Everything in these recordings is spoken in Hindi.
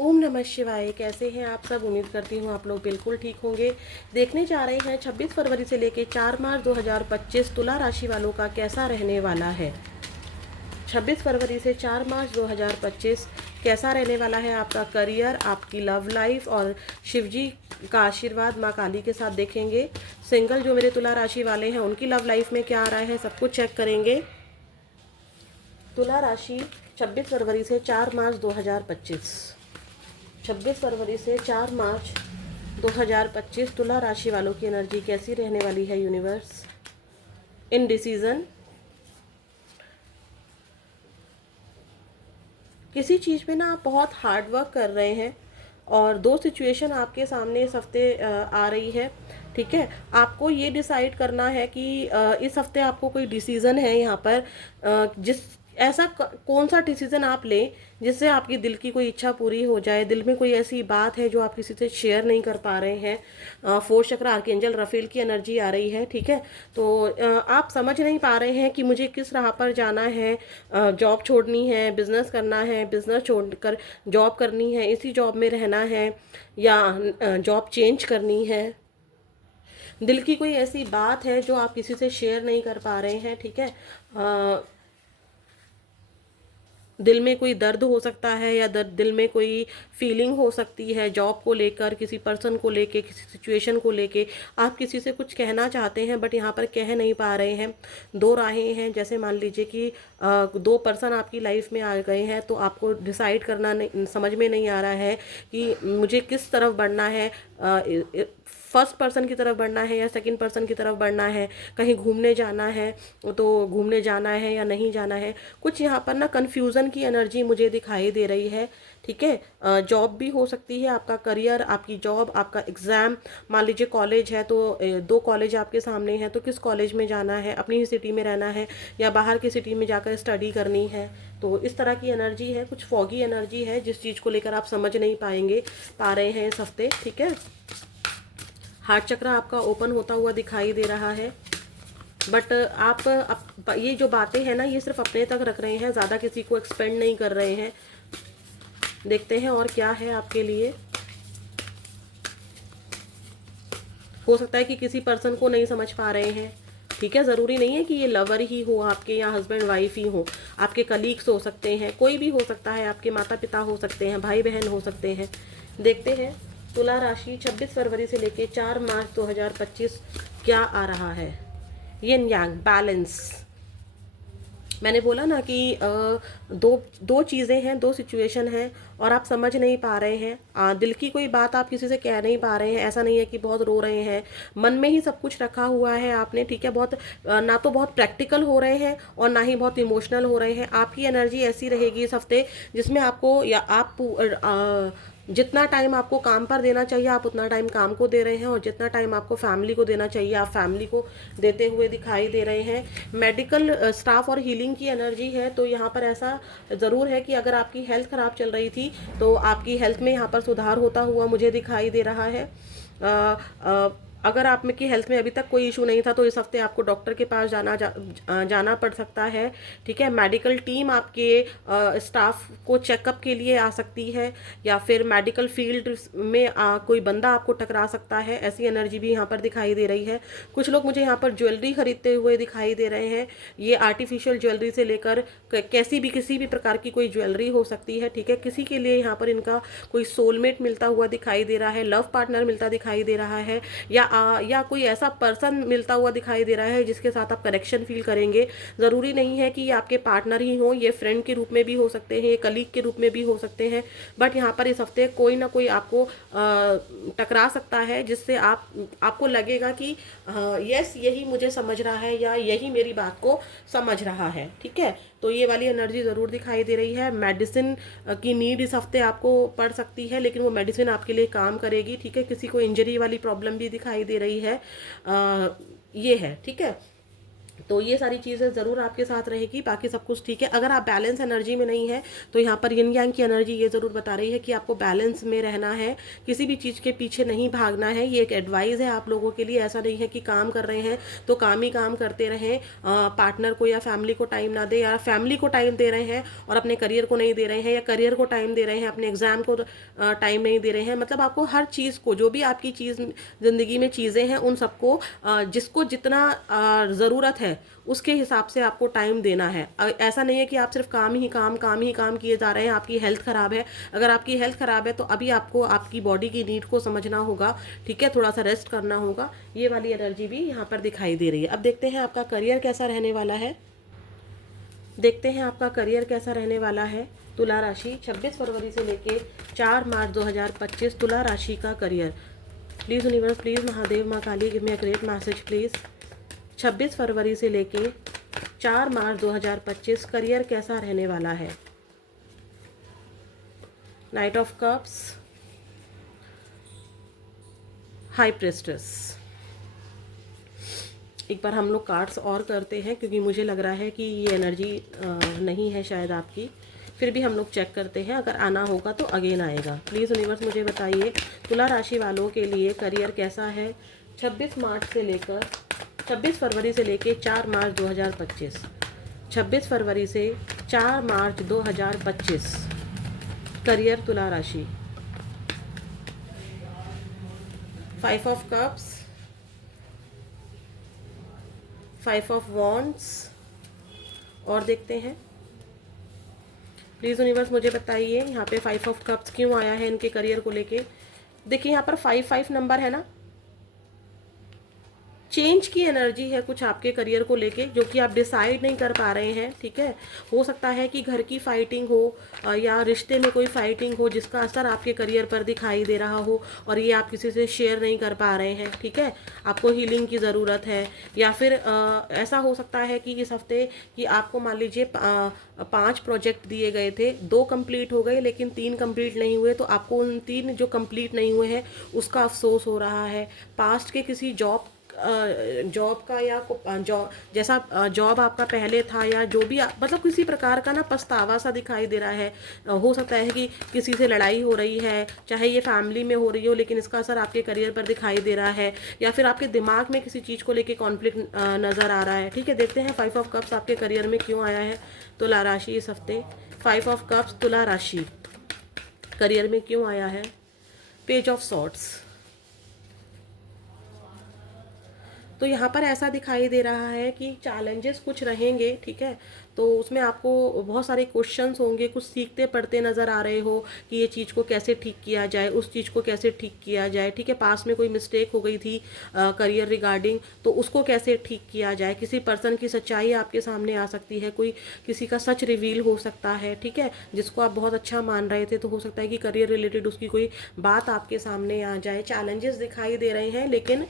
ओम नमः शिवाय। कैसे हैं आप सब? उम्मीद करती हूँ आप लोग बिल्कुल ठीक होंगे। देखने जा रहे हैं 26 फरवरी से लेकर 4 मार्च 2025 तुला राशि वालों का कैसा रहने वाला है। 26 फरवरी से 4 मार्च 2025 कैसा रहने वाला है आपका करियर, आपकी लव लाइफ और शिवजी का आशीर्वाद माँ काली के साथ देखेंगे। सिंगल जो मेरे तुला राशि वाले हैं उनकी लव लाइफ में क्या आ रहा है सब कुछ चेक करेंगे। तुला राशि 26 फरवरी से 4 मार्च 2025। 26 फरवरी से 4 मार्च 2025 तुला राशि वालों की एनर्जी कैसी रहने वाली है यूनिवर्स। इनडिसीजन, किसी चीज़ में ना आप बहुत हार्ड वर्क कर रहे हैं और दो सिचुएशन आपके सामने इस हफ्ते आ रही है। ठीक है, आपको ये डिसाइड करना है कि इस हफ्ते आपको कोई डिसीज़न है यहाँ पर, जिस ऐसा कौन सा डिसीज़न आप लें जिससे आपकी दिल की कोई इच्छा पूरी हो जाए। दिल में कोई ऐसी बात है जो आप किसी से शेयर नहीं कर पा रहे हैं। फोर्थ चक्र आर्कएंजल रफेल की एनर्जी आ रही है। ठीक है, तो आप समझ नहीं पा रहे हैं कि मुझे किस राह पर जाना है। जॉब छोड़नी है, बिजनेस करना है, बिजनेस छोड़कर जॉब करनी है, इसी जॉब में रहना है या जॉब चेंज करनी है। दिल की कोई ऐसी बात है जो आप किसी से शेयर नहीं कर पा रहे हैं। ठीक है, दिल में कोई दर्द हो सकता है या दिल में कोई फीलिंग हो सकती है जॉब को लेकर, किसी पर्सन को लेके, किसी सिचुएशन को लेके। आप किसी से कुछ कहना चाहते हैं बट यहाँ पर कह नहीं पा रहे हैं। दो राहें हैं, जैसे मान लीजिए कि दो पर्सन आपकी लाइफ में आ गए हैं तो आपको डिसाइड करना नहीं, समझ में नहीं आ रहा है कि मुझे किस तरफ बढ़ना है। फर्स्ट पर्सन की तरफ बढ़ना है या सेकंड पर्सन की तरफ बढ़ना है। कहीं घूमने जाना है तो घूमने जाना है या नहीं जाना है। कुछ यहाँ पर ना कन्फ्यूज़न की एनर्जी मुझे दिखाई दे रही है। ठीक है, जॉब भी हो सकती है, आपका करियर, आपकी जॉब, आपका एग्ज़ाम। मान लीजिए कॉलेज है तो दो कॉलेज आपके सामने हैं तो किस कॉलेज में जाना है, अपनी ही सिटी में रहना है या बाहर की सिटी में जाकर स्टडी करनी है। तो इस तरह की एनर्जी है, कुछ फॉगी एनर्जी है जिस चीज़ को लेकर आप समझ नहीं पा रहे हैं इस हफ्ते। ठीक है, हार्ट चक्र आपका ओपन होता हुआ दिखाई दे रहा है बट आप ये जो बातें हैं ना ये सिर्फ अपने तक रख रहे हैं, ज़्यादा किसी को एक्सपेंड नहीं कर रहे हैं। देखते हैं और क्या है आपके लिए। हो सकता है कि किसी पर्सन को नहीं समझ पा रहे हैं। ठीक है, ज़रूरी नहीं है कि ये लवर ही हो आपके या हस्बैंड वाइफ ही हो। आपके कलीग्स हो सकते हैं, कोई भी हो सकता है, आपके माता पिता हो सकते हैं, भाई बहन हो सकते हैं। देखते हैं तुला राशि 26 फरवरी से लेकर 4 मार्च 2025 क्या आ रहा है। यिन यांग बैलेंस। मैंने बोला ना कि दो दो चीज़ें हैं, दो सिचुएशन हैं और आप समझ नहीं पा रहे हैं। दिल की कोई बात आप किसी से कह नहीं पा रहे हैं। ऐसा नहीं है कि बहुत रो रहे हैं, मन में ही सब कुछ रखा हुआ है आपने। ठीक है, बहुत ना तो बहुत प्रैक्टिकल हो रहे हैं और ना ही बहुत इमोशनल हो रहे हैं। आपकी एनर्जी ऐसी रहेगी इस हफ्ते जिसमें आपको या आप जितना टाइम आपको काम पर देना चाहिए आप उतना टाइम काम को दे रहे हैं और जितना टाइम आपको फैमिली को देना चाहिए आप फैमिली को देते हुए दिखाई दे रहे हैं। मेडिकल स्टाफ और हीलिंग की एनर्जी है तो यहाँ पर ऐसा ज़रूर है कि अगर आपकी हेल्थ ख़राब चल रही थी तो आपकी हेल्थ में यहाँ पर सुधार होता हुआ मुझे दिखाई दे रहा है। अगर आप में की हेल्थ में अभी तक कोई इशू नहीं था तो इस हफ्ते आपको डॉक्टर के पास जाना पड़ सकता है। ठीक है, मेडिकल टीम आपके स्टाफ को चेकअप के लिए आ सकती है या फिर मेडिकल फील्ड में कोई बंदा आपको टकरा सकता है। ऐसी एनर्जी भी यहाँ पर दिखाई दे रही है। कुछ लोग मुझे यहाँ पर ज्वेलरी खरीदते हुए दिखाई दे रहे हैं। ये आर्टिफिशियल ज्वेलरी से लेकर किसी भी प्रकार की कोई ज्वेलरी हो सकती है। ठीक है, किसी के लिए यहाँ पर इनका कोई सोलमेट मिलता हुआ दिखाई दे रहा है, लव पार्टनर मिलता दिखाई दे रहा है या कोई ऐसा पर्सन मिलता हुआ दिखाई दे रहा है जिसके साथ आप कनेक्शन फील करेंगे। ज़रूरी नहीं है कि ये आपके पार्टनर ही हो, ये फ्रेंड के रूप में भी हो सकते हैं, ये कलीग के रूप में भी हो सकते हैं। बट यहाँ पर इस हफ्ते कोई ना कोई आपको टकरा सकता है जिससे आपको लगेगा कि यस यही मुझे समझ रहा है या यही मेरी बात को समझ रहा है। ठीक है, तो ये वाली एनर्जी ज़रूर दिखाई दे रही है। मेडिसिन की नीड इस हफ्ते आपको पड़ सकती है लेकिन वो मेडिसिन आपके लिए काम करेगी। ठीक है, किसी को इंजरी वाली प्रॉब्लम भी दिखाई दे रही है। ये है। ठीक है, तो ये सारी चीज़ें ज़रूर आपके साथ रहेगी, बाकी सब कुछ ठीक है। अगर आप बैलेंस एनर्जी में नहीं है तो यहाँ पर यिन यांग की एनर्जी ये ज़रूर बता रही है कि आपको बैलेंस में रहना है, किसी भी चीज़ के पीछे नहीं भागना है। ये एक एडवाइस है आप लोगों के लिए। ऐसा नहीं है कि काम कर रहे हैं तो काम ही काम करते रहें, पार्टनर को या फैमिली को टाइम ना दे, या फैमिली को टाइम दे रहे हैं और अपने करियर को नहीं दे रहे हैं, या करियर को टाइम दे रहे हैं अपने एग्जाम को टाइम नहीं दे रहे हैं। मतलब आपको हर चीज़ को, जो भी आपकी चीज़ ज़िंदगी में चीज़ें हैं, उन सबको जिसको जितना ज़रूरत है उसके हिसाब से आपको टाइम देना है। ऐसा नहीं है कि आप सिर्फ काम ही काम किए जा रहे हैं। आपकी हेल्थ ख़राब है, अगर आपकी हेल्थ ख़राब है तो अभी आपको आपकी बॉडी की नीड को समझना होगा, ठीक है, थोड़ा सा रेस्ट करना होगा। ये वाली एनर्जी भी यहाँ पर दिखाई दे रही है। अब देखते हैं आपका करियर कैसा रहने वाला है। देखते हैं आपका करियर कैसा रहने वाला है। तुला राशि 26 फरवरी से लेके 4 मार्च 2025 तुला राशि का career. Please universe, please Mahadev, माँ Kali, give me a great message please. 26 फरवरी से लेके 4 मार्च 2025 करियर कैसा रहने वाला है। Night of cups, high प्रेस्टेस। एक बार हम लोग कार्ड्स और करते हैं क्योंकि मुझे लग रहा है कि ये एनर्जी नहीं है शायद आपकी। फिर भी हम लोग चेक करते हैं, अगर आना होगा तो अगेन आएगा। प्लीज़ यूनिवर्स मुझे बताइए तुला राशि वालों के लिए करियर कैसा है 26 फरवरी से लेके 4 मार्च 2025। 26 फरवरी से 4 मार्च 2025 करियर तुला राशि। 5 ऑफ कप्स, 5 ऑफ वॉन्ड्स, और देखते हैं। प्लीज़ यूनिवर्स मुझे बताइए यहाँ पे 5 ऑफ कप्स क्यों आया है इनके करियर को लेके। देखिए यहाँ पर 5 नंबर है ना, चेंज की एनर्जी है कुछ आपके करियर को लेके, जो कि आप डिसाइड नहीं कर पा रहे हैं, ठीक है। हो सकता है कि घर की फाइटिंग हो या रिश्ते में कोई फाइटिंग हो जिसका असर आपके करियर पर दिखाई दे रहा हो और ये आप किसी से शेयर नहीं कर पा रहे हैं, ठीक है। आपको हीलिंग की ज़रूरत है, या फिर ऐसा हो सकता है कि इस हफ्ते कि आपको मान लीजिए 5 प्रोजेक्ट दिए गए थे, 2 कंप्लीट हो गए लेकिन 3 कंप्लीट नहीं हुए, तो आपको उन 3 जो कंप्लीट नहीं हुए हैं उसका अफसोस हो रहा है। पास्ट के किसी जॉब का या जॉब जैसा जॉब आपका पहले था, या जो भी मतलब किसी प्रकार का ना पछतावा सा दिखाई दे रहा है। हो सकता है कि किसी से लड़ाई हो रही है, चाहे ये फैमिली में हो रही हो, लेकिन इसका असर आपके करियर पर दिखाई दे रहा है, या फिर आपके दिमाग में किसी चीज़ को लेके कॉन्फ्लिक्ट नज़र आ रहा है, ठीक है। देखते हैं 5 ऑफ कप्स आपके करियर में क्यों आया है तुला राशि इस हफ्ते। 5 ऑफ कप्स तुला राशि करियर में क्यों आया है। Page of swords. तो यहाँ पर ऐसा दिखाई दे रहा है कि चैलेंजेस कुछ रहेंगे, ठीक है। तो उसमें आपको बहुत सारे क्वेश्चंस होंगे, कुछ सीखते पढ़ते नज़र आ रहे हो कि ये चीज़ को कैसे ठीक किया जाए, उस चीज़ को कैसे ठीक किया जाए, ठीक है। पास में कोई मिस्टेक हो गई थी करियर रिगार्डिंग, तो उसको कैसे ठीक किया जाए। किसी पर्सन की सच्चाई आपके सामने आ सकती है, कोई किसी का सच रिवील हो सकता है, ठीक है, जिसको आप बहुत अच्छा मान रहे थे। तो हो सकता है कि करियर रिलेटेड उसकी कोई बात आपके सामने आ जाए। चैलेंजेस दिखाई दे रहे हैं लेकिन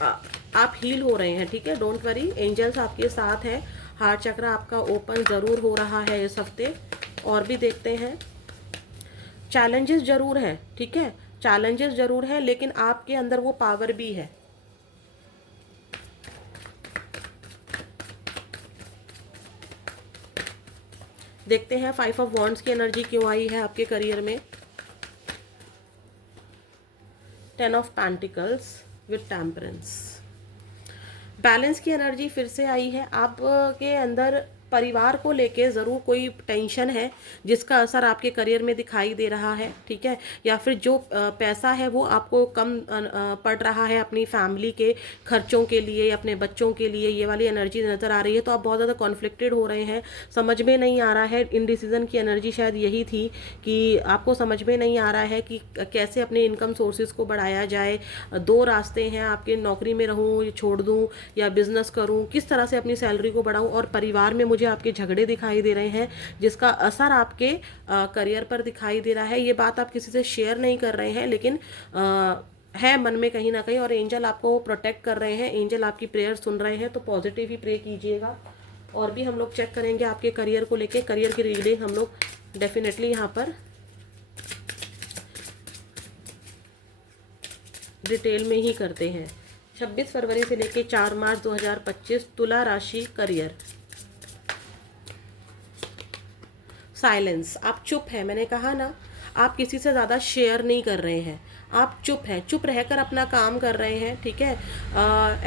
आप हील हो रहे हैं, ठीक है। डोंट वरी, एंजल्स आपके साथ है। हार्ट चक्र आपका ओपन ज़रूर हो रहा है इस हफ्ते। और भी देखते हैं। चैलेंजेस ज़रूर हैं, ठीक है, चैलेंजेस ज़रूर हैं, लेकिन आपके अंदर वो पावर भी है। देखते हैं 5 ऑफ वॉन्ड्स की एनर्जी क्यों आई है आपके करियर में। 10 of pentacles with temperance. Balance की एनर्जी फिर से आई है। आपके अंदर परिवार को लेके ज़रूर कोई टेंशन है जिसका असर आपके करियर में दिखाई दे रहा है, ठीक है। या फिर जो पैसा है वो आपको कम पड़ रहा है अपनी फैमिली के खर्चों के लिए या अपने बच्चों के लिए, ये वाली एनर्जी नज़र आ रही है। तो आप बहुत ज़्यादा कॉन्फ्लिक्टेड हो रहे हैं, समझ में नहीं आ रहा है। इनडिसीजन की एनर्जी शायद यही थी कि आपको समझ में नहीं आ रहा है कि कैसे अपने इनकम सोर्सेज को बढ़ाया जाए। 2 रास्ते हैं आपके, नौकरी में रहूँ, छोड़ दूँ, या बिजनेस करूँ, किस तरह से अपनी सैलरी को बढ़ाऊँ। और परिवार में मुझे आपके झगड़े दिखाई दे रहे हैं जिसका असर आपके करियर पर दिखाई दे रहा है। ये बात आप किसी से शेयर नहीं कर रहे हैं, लेकिन है मन में कहीं ना कहीं, और एंजल आपको प्रोटेक्ट कर रहे हैं, एंजल आपकी प्रेयर सुन रहे हैं। तो पॉजिटिव ही प्रे कीजिएगा। और भी हम लोग चेक करेंगे आपके करियर को लेके। करियर की रीडिंग हम लोग डेफिनेटली यहाँ पर डिटेल में ही करते हैं। 26 फरवरी से लेके 4 मार्च 2025 तुला राशि करियर। साइलेंस, आप चुप हैं, मैंने कहा ना, आप किसी से ज़्यादा शेयर नहीं कर रहे हैं, आप चुप हैं, चुप रहकर अपना काम कर रहे हैं, ठीक है।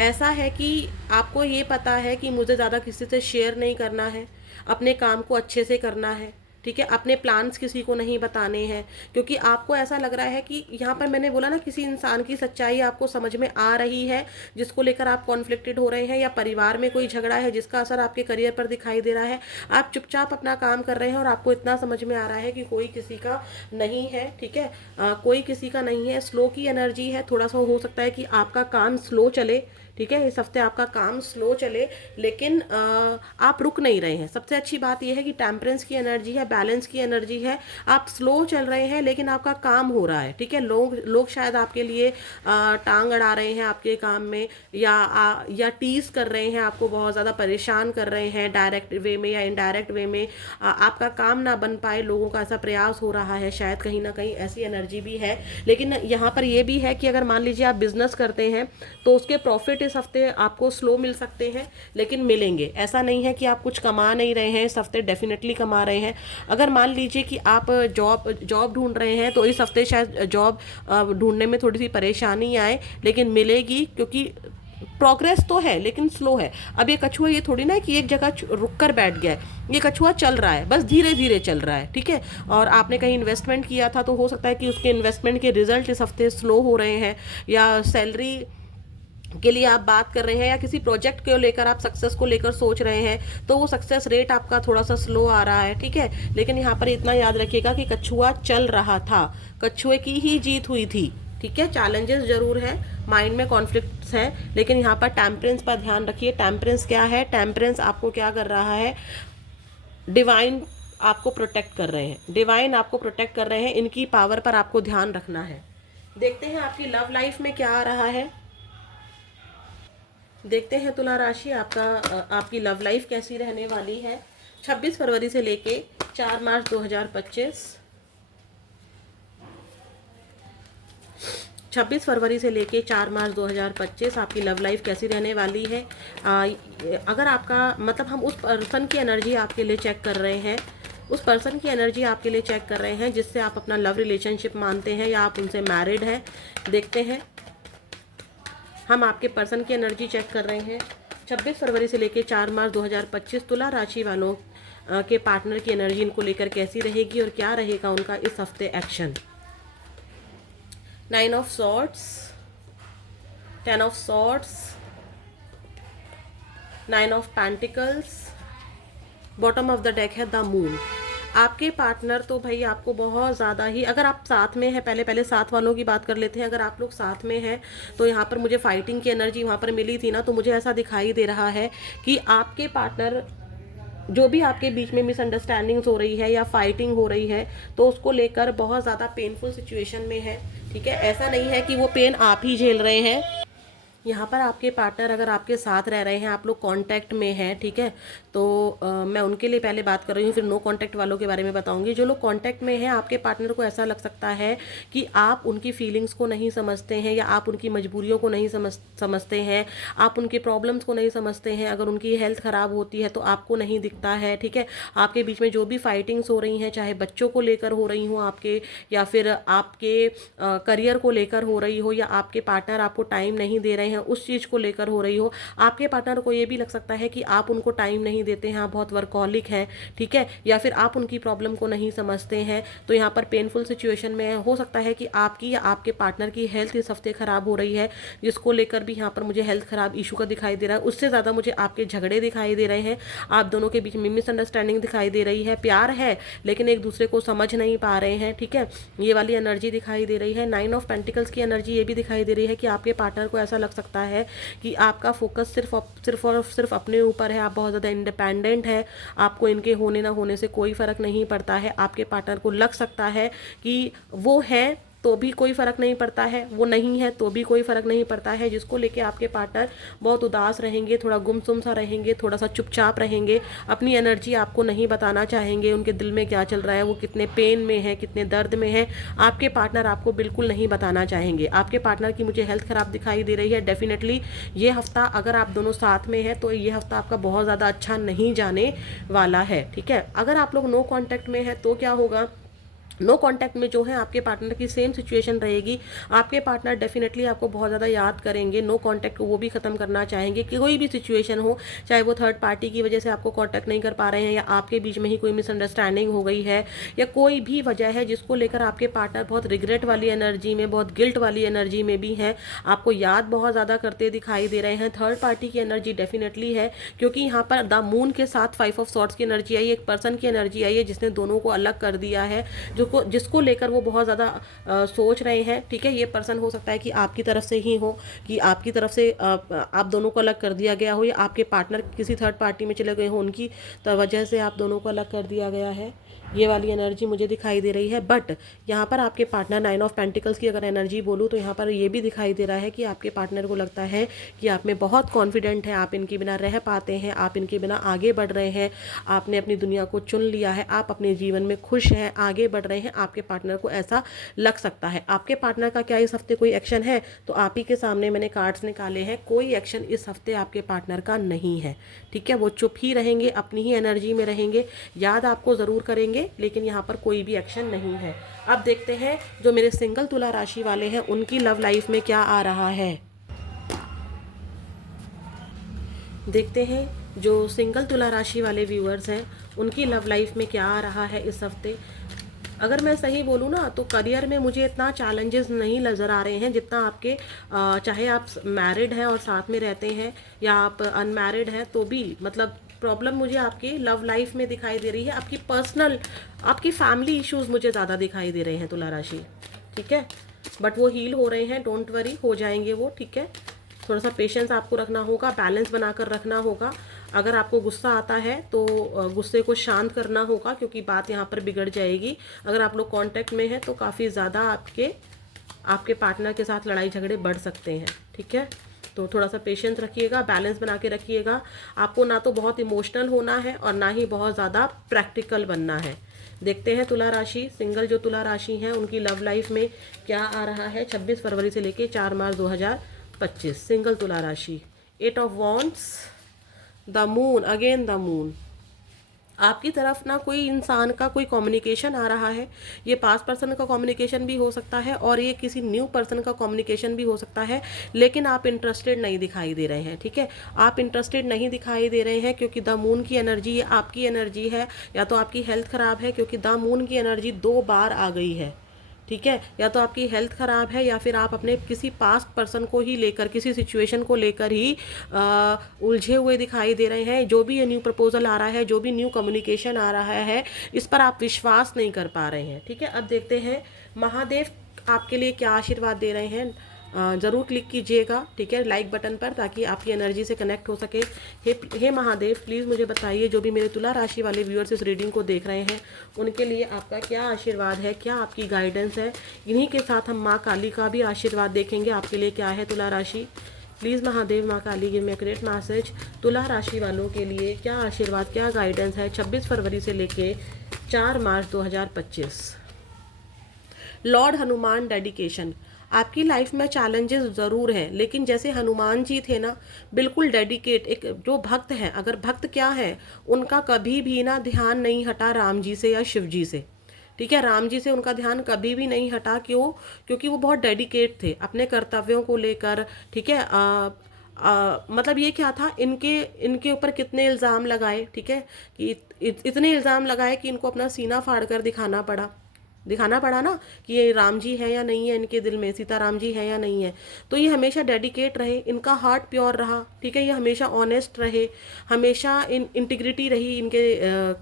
ऐसा है कि आपको ये पता है कि मुझे ज़्यादा किसी से शेयर नहीं करना है, अपने काम को अच्छे से करना है, ठीक है, अपने प्लान्स किसी को नहीं बताने हैं, क्योंकि आपको ऐसा लग रहा है कि यहाँ पर मैंने बोला ना, किसी इंसान की सच्चाई आपको समझ में आ रही है जिसको लेकर आप कॉन्फ्लिक्टेड हो रहे हैं, या परिवार में कोई झगड़ा है जिसका असर आपके करियर पर दिखाई दे रहा है। आप चुपचाप अपना काम कर रहे हैं और आपको इतना समझ में आ रहा है कि कोई किसी का नहीं है, ठीक है, कोई किसी का नहीं है। स्लो की एनर्जी है, थोड़ा सा हो सकता है कि आपका काम स्लो चले, ठीक है, इस हफ्ते आपका काम स्लो चले, लेकिन आप रुक नहीं रहे हैं। सबसे अच्छी बात यह है कि टेम्परेंस की एनर्जी है, बैलेंस की एनर्जी है। आप स्लो चल रहे हैं लेकिन आपका काम हो रहा है, ठीक है। लोग शायद आपके लिए टांग अड़ा रहे हैं आपके काम में, या टीज कर रहे हैं, आपको बहुत ज़्यादा परेशान कर रहे हैं डायरेक्ट वे में या इनडायरेक्ट वे में। आपका काम ना बन पाए, लोगों का ऐसा प्रयास हो रहा है, शायद कहीं ना कहीं ऐसी एनर्जी भी है। लेकिन यहाँ पर यह भी है कि अगर मान लीजिए आप बिजनेस करते हैं तो उसके प्रॉफिट इस हफ्ते आपको स्लो मिल सकते हैं, लेकिन मिलेंगे। ऐसा नहीं है कि आप कुछ कमा नहीं रहे हैं, इस हफ्ते डेफिनेटली कमा रहे हैं। अगर मान लीजिए कि आप जॉब ढूंढ रहे हैं तो इस हफ्ते शायद जॉब ढूंढने में थोड़ी सी परेशानी आए, लेकिन मिलेगी, क्योंकि प्रोग्रेस तो है लेकिन स्लो है। अब ये कछुआ ये थोड़ी ना है कि एक जगह रुक कर बैठ गया है, ये कछुआ चल रहा है, बस धीरे धीरे चल रहा है, ठीक है। और आपने कहीं इन्वेस्टमेंट किया था तो हो सकता है कि उसके इन्वेस्टमेंट के रिजल्ट इस हफ्ते स्लो हो रहे हैं, या सैलरी के लिए आप बात कर रहे हैं, या किसी प्रोजेक्ट को लेकर आप सक्सेस को लेकर सोच रहे हैं, तो वो सक्सेस रेट आपका थोड़ा सा स्लो आ रहा है, ठीक है। लेकिन यहाँ पर इतना याद रखिएगा कि कछुआ चल रहा था, कछुए की ही जीत हुई थी, ठीक है। चैलेंजेस जरूर है, माइंड में कॉन्फ्लिक्ट्स हैं, लेकिन यहाँ पर टेम्परेंस पर ध्यान रखिए। टेम्परेंस क्या है? टेम्परेंस आपको क्या कर रहा है? डिवाइन आपको प्रोटेक्ट कर रहे हैं, डिवाइन आपको प्रोटेक्ट कर रहे हैं, इनकी पावर पर आपको ध्यान रखना है। देखते हैं आपकी लव लाइफ में क्या आ रहा है। देखते हैं तुला राशि आपकी लव लाइफ कैसी रहने वाली है 26 फरवरी से लेके 4 मार्च 2025। 26 फरवरी से लेके 4 मार्च 2025 आपकी लव लाइफ कैसी रहने वाली है। अगर आपका मतलब हम उस पर्सन की एनर्जी आपके लिए चेक कर रहे हैं, उस पर्सन की एनर्जी आपके लिए चेक कर रहे हैं जिससे आप अपना लव रिलेशनशिप मानते हैं, या आप उनसे मैरिड हैं। देखते हैं, हम आपके पर्सन की एनर्जी चेक कर रहे हैं 26 फरवरी से लेकर 4 मार्च 2025 तुला राशि वालों के पार्टनर की एनर्जी इनको लेकर कैसी रहेगी और क्या रहेगा उनका इस हफ्ते action. 9 of swords, 10 of swords, 9 of pentacles, bottom of the deck है द मून। आपके पार्टनर तो भाई आपको बहुत ज़्यादा ही, अगर आप साथ में हैं, पहले साथ वालों की बात कर लेते हैं, अगर आप लोग साथ में हैं तो यहाँ पर मुझे फाइटिंग की एनर्जी वहाँ पर मिली थी ना, तो मुझे ऐसा दिखाई दे रहा है कि आपके पार्टनर, जो भी आपके बीच में मिसअंडरस्टैंडिंग्स हो रही है या फाइटिंग हो रही है, तो उसको लेकर बहुत ज़्यादा पेनफुल सिचुएशन में है, ठीक है। ऐसा नहीं है कि वो पेन आप ही झेल रहे हैं। यहाँ पर आपके पार्टनर अगर आपके साथ रह रहे हैं, आप लोग कांटेक्ट में हैं, ठीक है, तो मैं उनके लिए पहले बात कर रही हूँ, फिर नो कांटेक्ट वालों के बारे में बताऊंगी। जो लोग कांटेक्ट में हैं, आपके पार्टनर को ऐसा लग सकता है कि आप उनकी फीलिंग्स को नहीं समझते हैं, या आप उनकी मजबूरियों को नहीं समझते हैं, आप उनके प्रॉब्लम्स को नहीं समझते हैं। अगर उनकी हेल्थ ख़राब होती है तो आपको नहीं दिखता है, ठीक है। आपके बीच में जो भी फाइटिंग्स हो रही हैं, चाहे बच्चों को लेकर हो रही हो आपके, या फिर आपके करियर को लेकर हो रही हो, या आपके पार्टनर आपको टाइम नहीं दे रहे हैं उस चीज़ को लेकर हो रही हो, आपके पार्टनर को ये भी लग सकता है कि आप उनको टाइम नहीं देते हैं, आप बहुत वर्कहॉलिक हैं, ठीक है, या फिर आप उनकी प्रॉब्लम को नहीं समझते हैं। तो यहाँ पर पेनफुल सिचुएशन में हो सकता है कि आपकी या आपके पार्टनर की हेल्थ इस हफ्ते ख़राब हो रही है, जिसको लेकर भी यहाँ पर मुझे हेल्थ ख़राब इशू का दिखाई दे रहा है। उससे ज़्यादा मुझे आपके झगड़े दिखाई दे रहे हैं, आप दोनों के बीच में मिसअंडरस्टैंडिंग दिखाई दे रही है। प्यार है लेकिन एक दूसरे को समझ नहीं पा रहे हैं, ठीक है, ये वाली एनर्जी दिखाई दे रही है। 9 ऑफ पेंटिकल्स की एनर्जी ये भी दिखाई दे रही है कि आपके पार्टनर को ऐसा लग सकता है कि आपका फोकस सिर्फ और सिर्फ अपने ऊपर है, आप बहुत ज़्यादा इंडिपेंडेंट है, आपको इनके होने ना होने से कोई फ़र्क नहीं पड़ता है। आपके पार्टनर को लग सकता है कि वो है तो भी कोई फ़र्क नहीं पड़ता है, वो नहीं है तो भी कोई फ़र्क नहीं पड़ता है, जिसको लेके आपके पार्टनर बहुत उदास रहेंगे, थोड़ा गुमसुम सा रहेंगे, थोड़ा सा चुपचाप रहेंगे, अपनी एनर्जी आपको नहीं बताना चाहेंगे, उनके दिल में क्या चल रहा है, वो कितने पेन में है, कितने दर्द में है, आपके पार्टनर आपको बिल्कुल नहीं बताना चाहेंगे। आपके पार्टनर की मुझे हेल्थ ख़राब दिखाई दे रही है। डेफिनेटली ये हफ्ता अगर आप दोनों साथ में है तो ये हफ्ता आपका बहुत ज़्यादा अच्छा नहीं जाने वाला है, ठीक है। अगर आप लोग नो कांटेक्ट में है तो क्या होगा, नो कांटेक्ट में जो है आपके पार्टनर की सेम सिचुएशन रहेगी। आपके पार्टनर डेफिनेटली आपको बहुत ज़्यादा याद करेंगे, नो कांटेक्ट को वो भी ख़त्म करना चाहेंगे कि कोई भी सिचुएशन हो, चाहे वो थर्ड पार्टी की वजह से आपको कांटेक्ट नहीं कर पा रहे हैं, या आपके बीच में ही कोई मिसअंडरस्टैंडिंग हो गई है, या कोई भी वजह है जिसको लेकर आपके पार्टनर बहुत रिग्रेट वाली एनर्जी में, बहुत गिल्ट वाली एनर्जी में भी हैं, आपको याद बहुत ज़्यादा करते दिखाई दे रहे हैं। थर्ड पार्टी की एनर्जी डेफिनेटली है, क्योंकि यहाँ पर द मून के साथ 5 ऑफ सॉर्ड्स की एनर्जी आई, एक पर्सन की एनर्जी आई है जिसने दोनों को अलग कर दिया है, जिसको लेकर वो बहुत ज़्यादा सोच रहे हैं, ठीक है। ये पर्सन हो सकता है कि आपकी तरफ से ही हो, कि आपकी तरफ से आप दोनों को अलग कर दिया गया हो, या आपके पार्टनर किसी थर्ड पार्टी में चले गए हो, उनकी वजह से आप दोनों को अलग कर दिया गया है। ये वाली एनर्जी मुझे दिखाई दे रही है। बट यहाँ पर आपके पार्टनर 9 ऑफ पेंटिकल्स की अगर एनर्जी बोलूँ तो यहाँ पर ये भी दिखाई दे रहा है कि आपके पार्टनर को लगता है कि आप में बहुत कॉन्फिडेंट है, आप इनके बिना रह पाते हैं, आप इनके बिना आगे बढ़ रहे हैं, आपने अपनी दुनिया को चुन लिया है, आप अपने जीवन में खुश हैं, आगे बढ़ रहे हैं। आपके पार्टनर को ऐसा लग सकता है। आपके पार्टनर का क्या इस हफ्ते कोई एक्शन है, तो आप ही के सामने मैंने कार्ड्स निकाले हैं, कोई एक्शन इस हफ्ते आपके पार्टनर का नहीं है, ठीक है। वो चुप ही रहेंगे, अपनी ही एनर्जी में रहेंगे, याद आपको ज़रूर करेंगे, लेकिन यहाँ पर कोई भी एक्शन नहीं है। अब देखते हैं जो मेरे सिंगल तुला राशि वाले हैं उनकी लव लाइफ में क्या आ रहा है। देखते हैं जो सिंगल तुला राशि वाले व्यूअर्स हैं उनकी लव लाइफ में क्या आ रहा है इस हफ्ते। अगर मैं सही बोलूँ ना तो करियर में मुझे इतना चैलेंजेस नहीं नज़र आ रहे हैं जितना आपके, चाहे आप मैरिड हैं और साथ में रहते हैं, या आप अनमैरिड हैं तो भी, मतलब प्रॉब्लम मुझे आपकी लव लाइफ में दिखाई दे रही है। आपकी पर्सनल, आपकी फैमिली इश्यूज मुझे ज़्यादा दिखाई दे रहे हैं तुला राशि, ठीक है। बट वो हील हो रहे हैं, डोंट वरी, हो जाएंगे वो, ठीक है। थोड़ा सा पेशेंस आपको रखना होगा, बैलेंस बनाकर रखना होगा। अगर आपको गुस्सा आता है तो गुस्से को शांत करना होगा, क्योंकि बात यहाँ पर बिगड़ जाएगी। अगर आप लोग कांटेक्ट में हैं तो काफ़ी ज़्यादा आपके पार्टनर के साथ लड़ाई झगड़े बढ़ सकते हैं, ठीक है। तो थोड़ा सा पेशेंस रखिएगा, बैलेंस बना के रखिएगा। आपको ना तो बहुत इमोशनल होना है और ना ही बहुत ज़्यादा प्रैक्टिकल बनना है। देखते हैं तुला राशि, सिंगल जो तुला राशि हैं उनकी लव लाइफ में क्या आ रहा है 26 फरवरी से लेके 4 मार्च 2025। सिंगल तुला राशि, 8 of wands, the moon, again the moon. आपकी तरफ ना कोई इंसान का कोई कम्युनिकेशन आ रहा है। ये पास्ट पर्सन का कम्युनिकेशन भी हो सकता है और ये किसी न्यू पर्सन का कम्युनिकेशन भी हो सकता है, लेकिन आप इंटरेस्टेड नहीं दिखाई दे रहे हैं, ठीक है। आप इंटरेस्टेड नहीं दिखाई दे रहे हैं क्योंकि द मून की एनर्जी आपकी एनर्जी है, या तो आपकी हेल्थ ख़राब है, क्योंकि द मून की एनर्जी 2 बार आ गई है, ठीक है। या तो आपकी हेल्थ ख़राब है, या फिर आप अपने किसी पास्ट पर्सन को ही लेकर, किसी सिचुएशन को लेकर ही उलझे हुए दिखाई दे रहे हैं। जो भी ये न्यू प्रपोजल आ रहा है, जो भी न्यू कम्युनिकेशन आ रहा है, इस पर आप विश्वास नहीं कर पा रहे हैं, ठीक है। अब देखते हैं महादेव आपके लिए क्या आशीर्वाद दे रहे हैं। ज़रूर क्लिक कीजिएगा, ठीक है, लाइक बटन पर, ताकि आपकी एनर्जी से कनेक्ट हो सके। हे महादेव, प्लीज़ मुझे बताइए जो भी मेरे तुला राशि वाले व्यूअर्स इस रीडिंग को देख रहे हैं उनके लिए आपका क्या आशीर्वाद है, क्या आपकी गाइडेंस है। इन्हीं के साथ हम माँ काली का भी आशीर्वाद देखेंगे, आपके लिए क्या है तुला राशि। प्लीज़ महादेव, माँ Kali, give me a great message. तुला राशि वालों के लिए क्या आशीर्वाद, क्या गाइडेंस है 26 फरवरी से लेके 4 मार्च 2025। Lord Hanuman dedication. आपकी लाइफ में चैलेंजेस ज़रूर हैं, लेकिन जैसे हनुमान जी थे ना, बिल्कुल डेडिकेट, एक जो भक्त हैं, अगर भक्त क्या है, उनका कभी भी ना ध्यान नहीं हटा राम जी से या शिव जी से, ठीक है। राम जी से उनका ध्यान कभी भी नहीं हटा, क्यों? क्योंकि वो बहुत डेडिकेट थे अपने कर्तव्यों को लेकर, ठीक है। मतलब ये क्या था, इनके ऊपर कितने इल्ज़ाम लगाए, ठीक है, कि इतने इल्ज़ाम लगाए कि इनको अपना सीना फाड़ कर दिखाना पड़ा ना कि ये राम जी है या नहीं है, इनके दिल में सीता राम जी है या नहीं है। तो ये हमेशा डेडिकेट रहे, इनका हार्ट प्योर रहा, ठीक है। ये हमेशा ऑनेस्ट रहे, हमेशा इंटीग्रिटी रही इनके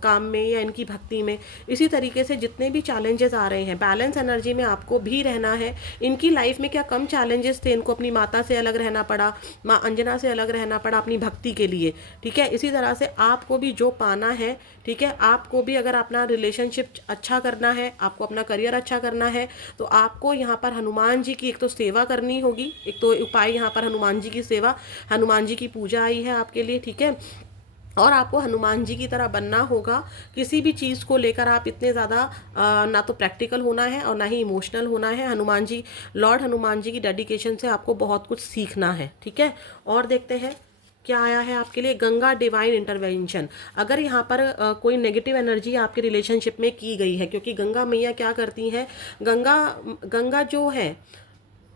काम में या इनकी भक्ति में। इसी तरीके से जितने भी चैलेंजेस आ रहे हैं, बैलेंस एनर्जी में आपको भी रहना है। इनकी लाइफ में क्या कम चैलेंजेस थे, इनको अपनी माता से अलग रहना पड़ा, माँ अंजना से अलग रहना पड़ा अपनी भक्ति के लिए, ठीक है। इसी तरह से आपको भी जो पाना है, ठीक है, आपको भी अगर अपना रिलेशनशिप अच्छा करना है, आपको अपना करियर अच्छा करना है तो आपको यहाँ पर हनुमान जी की एक तो सेवा करनी होगी। एक तो उपाय यहाँ पर हनुमान जी की सेवा, हनुमान जी की पूजा आई है आपके लिए, ठीक है। और आपको हनुमान जी की तरह बनना होगा। किसी भी चीज़ को लेकर आप इतने ज़्यादा ना तो प्रैक्टिकल होना है और ना ही इमोशनल होना है। हनुमान जी, लॉर्ड हनुमान जी की डेडिकेशन से आपको बहुत कुछ सीखना है, ठीक है। और देखते हैं क्या आया है आपके लिए। Ganga divine intervention. अगर यहाँ पर कोई नेगेटिव एनर्जी आपके रिलेशनशिप में की गई है, क्योंकि गंगा मैया क्या करती हैं, गंगा गंगा जो है,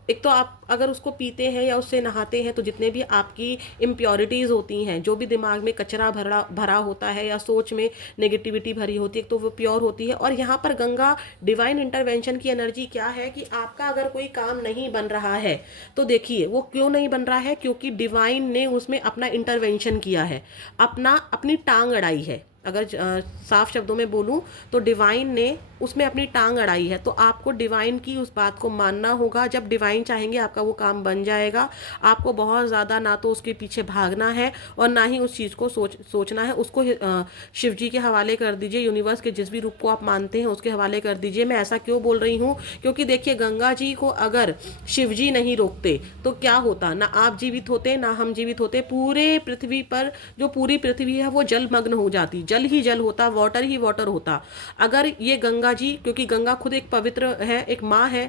एक तो आप अगर उसको पीते हैं या उससे नहाते हैं तो जितने भी आपकी इम्प्योरिटीज़ होती हैं, जो भी दिमाग में कचरा भरा भरा होता है या सोच में नेगेटिविटी भरी होती है, तो वो प्योर होती है। और यहाँ पर गंगा डिवाइन इंटरवेंशन की एनर्जी क्या है कि आपका अगर कोई काम नहीं बन रहा है तो देखिए वो क्यों नहीं बन रहा है, क्योंकि डिवाइन ने उसमें अपना इंटरवेंशन किया है, अपनी टांग अड़ाई है। अगर साफ शब्दों में बोलूं तो डिवाइन ने उसमें अपनी टांग अड़ाई है। तो आपको डिवाइन की उस बात को मानना होगा। जब डिवाइन चाहेंगे आपका वो काम बन जाएगा। आपको बहुत ज़्यादा ना तो उसके पीछे भागना है और ना ही उस चीज़ को सोचना है। उसको शिव जी के हवाले कर दीजिए, यूनिवर्स के जिस भी रूप को आप मानते हैं उसके हवाले कर दीजिए। मैं ऐसा क्यों बोल रही हूँ, क्योंकि देखिए गंगा जी को अगर शिव जी नहीं रोकते तो क्या होता, ना आप जीवित होते ना हम जीवित होते। पूरे पृथ्वी पर जो पूरी पृथ्वी है वो जलमग्न हो जाती, जल ही जल होता, वाटर ही वाटर होता। अगर ये गंगा जी, क्योंकि गंगा खुद एक पवित्र है, एक माँ है,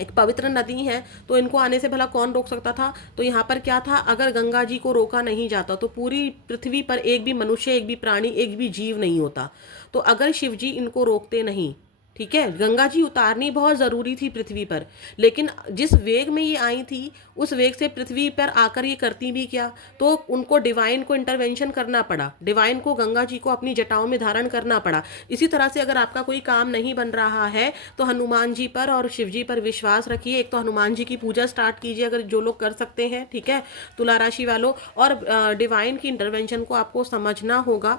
एक पवित्र नदी है, तो इनको आने से भला कौन रोक सकता था। तो यहाँ पर क्या था, अगर गंगा जी को रोका नहीं जाता तो पूरी पृथ्वी पर एक भी मनुष्य, एक भी प्राणी, एक भी जीव नहीं होता। तो अगर शिव जी इनको रोकते नहीं, ठीक है, गंगा जी उतारनी बहुत ज़रूरी थी पृथ्वी पर, लेकिन जिस वेग में ये आई थी उस वेग से पृथ्वी पर आकर ये करती भी क्या, तो उनको डिवाइन को इंटरवेंशन करना पड़ा, डिवाइन को गंगा जी को अपनी जटाओं में धारण करना पड़ा। इसी तरह से अगर आपका कोई काम नहीं बन रहा है तो हनुमान जी पर और शिव जी पर विश्वास रखिए। एक तो हनुमान जी की पूजा स्टार्ट कीजिए अगर जो लोग कर सकते हैं, ठीक है, तुला राशि वालों। और डिवाइन की इंटरवेंशन को आपको समझना होगा,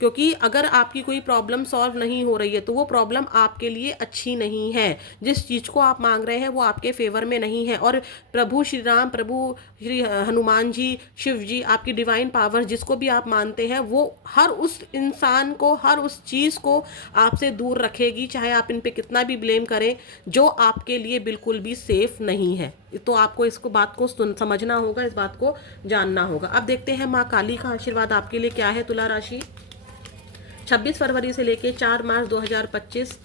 क्योंकि अगर आपकी कोई प्रॉब्लम सॉल्व नहीं हो रही है तो वो प्रॉब्लम आपके लिए अच्छी नहीं है। जिस चीज़ को आप मांग रहे हैं वो आपके फेवर में नहीं है। और प्रभु श्री राम, प्रभु श्री हनुमान जी, शिव जी, आपकी डिवाइन पावर जिसको भी आप मानते हैं, वो हर उस इंसान को, हर उस चीज़ को आपसे दूर रखेगी, चाहे आप इन पे कितना भी ब्लेम करें, जो आपके लिए बिल्कुल भी सेफ नहीं है। तो आपको इसको बात को समझना होगा, इस बात को जानना होगा। अब देखते हैं माँ काली का आशीर्वाद आपके लिए क्या है। तुला राशि 26 फरवरी से लेके 4 मार्च 2025,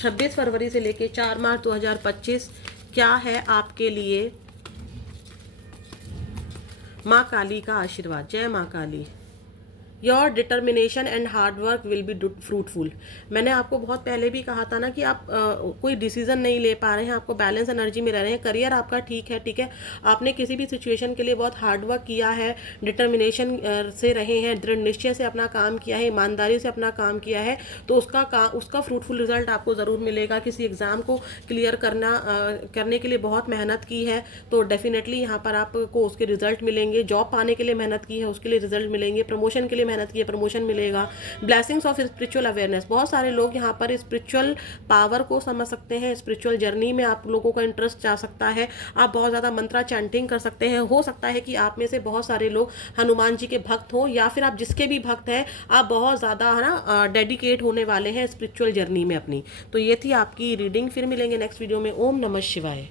26 फरवरी से लेके 4 मार्च 2025 क्या है आपके लिए माँ काली का आशीर्वाद। जय माँ Kali. Your determination and hard work will be fruitful. मैंने आपको बहुत पहले भी कहा था ना कि आप कोई डिसीजन नहीं ले पा रहे हैं, आपको बैलेंस एनर्जी में रह रहे हैं। करियर आपका ठीक है, ठीक है, आपने किसी भी सिचुएशन के लिए बहुत हार्ड वर्क किया है, डिटर्मिनेशन से रहे हैं, दृढ़ निश्चय से अपना काम किया है, ईमानदारी से अपना काम किया है, तो उसका फ्रूटफुल रिजल्ट आपको ज़रूर मिलेगा। किसी एग्ज़ाम को क्लियर करने के लिए बहुत मेहनत की है तो डेफिनेटली यहाँ पर आपको उसके रिजल्ट मिलेंगे। जॉब पाने के लिए मेहनत की है, उसके लिए रिजल्ट मिलेंगे। प्रमोशन के लिए मेहनत की है, प्रमोशन मिलेगा। Blessings of spiritual awareness. बहुत सारे लोग यहाँ पर स्पिरिचुअल पावर को समझ सकते हैं, स्पिरिचुअल जर्नी में आप लोगों का इंटरेस्ट जा सकता है। आप बहुत ज़्यादा मंत्रा चैंटिंग कर सकते हैं। हो सकता है कि आप में से बहुत सारे लोग हनुमान जी के भक्त हो, या फिर आप जिसके भी भक्त हैं आप बहुत ज़्यादा है ना डेडिकेट होने वाले हैं स्पिरिचुअल जर्नी में अपनी। तो ये थी आपकी रीडिंग। फिर मिलेंगे नेक्स्ट वीडियो में। ओम नमः शिवाय।